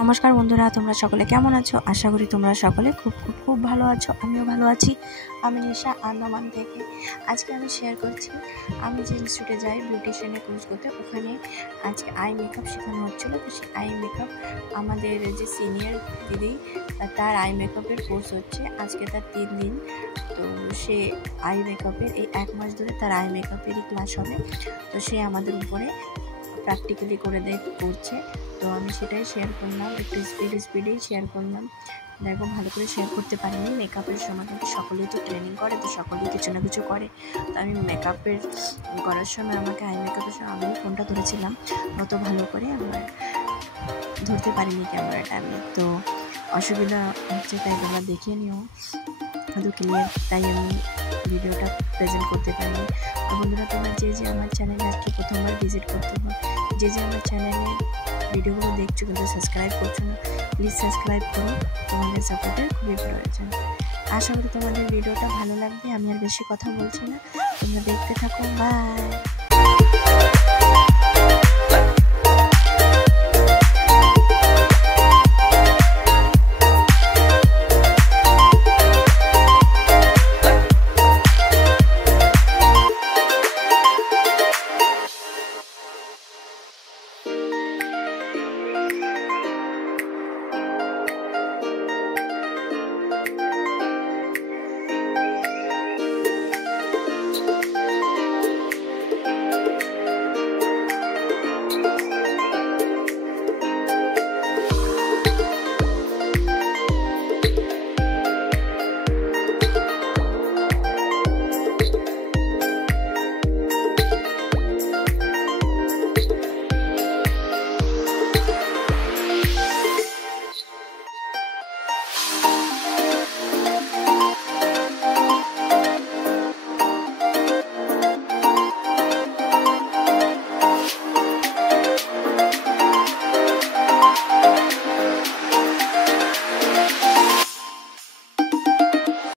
নমস্কার বন্ধুরা, তোমরা সকলে কেমন আছো? আশা করি তোমরা সকলে খুব খুব খুব ভালো আছো। আমিও ভালো আছি। আমি নিশা আন্দামান থেকে। আজকে আমি শেয়ার করছি আমি যে ইনস্টিটিউটে যাই বিউটিশিয়ানে কোর্স করতে, ওখানে আজকে আই মেকআপ শেখানো হচ্ছিলো। তো সেই আই মেকআপ আমাদের যে সিনিয়র দিদি, তার আই মেকআপের কোর্স হচ্ছে, আজকে তার 3 দিন। তো সে আই মেকআপের এই 1 মাস ধরে তার আই মেকআপেরই ক্লাস হবে। তো সে আমাদের উপরে প্র্যাকটিক্যালি করছে। তো আমি সেটাই শেয়ার করলাম, একটু স্পিডেই শেয়ার করলাম। দেখো, ভালো করে শেয়ার করতে পারিনি। মেকআপের সময় কিন্তু সকলেই তো ট্রেনিং করে, তো সকলেই কিছু না কিছু করে। তো আমি মেকআপের করার সময় আমাকে আই মেকআপের সময় আমি ফোনটা ধরেছিলাম, অত ভালো করে আমার ধরতে পারিনি ক্যামেরাটা আমি। তো অসুবিধা হচ্ছে, তাই তোমরা দেখিয়ে নিও হয়তো ক্লিয়ার, তাই আমি ভিডিওটা প্রেজেন্ট করতে পারিনি। আর বন্ধুরা, তোমরা যে আমার চ্যানেলে আজকে প্রথমবার ভিজিট করতে হয়, যে আমার চ্যানেলে ভিডিওগুলো দেখছো কিন্তু সাবস্ক্রাইব করছো না, প্লিজ সাবস্ক্রাইব করো। তোমাদের সাপোর্টের খুবই প্রয়োজন। আশা করি তোমাদের ভিডিওটা ভালো লাগবে। আমি আর বেশি কথা বলছি না, তোমরা দেখতে থাকো। বাই।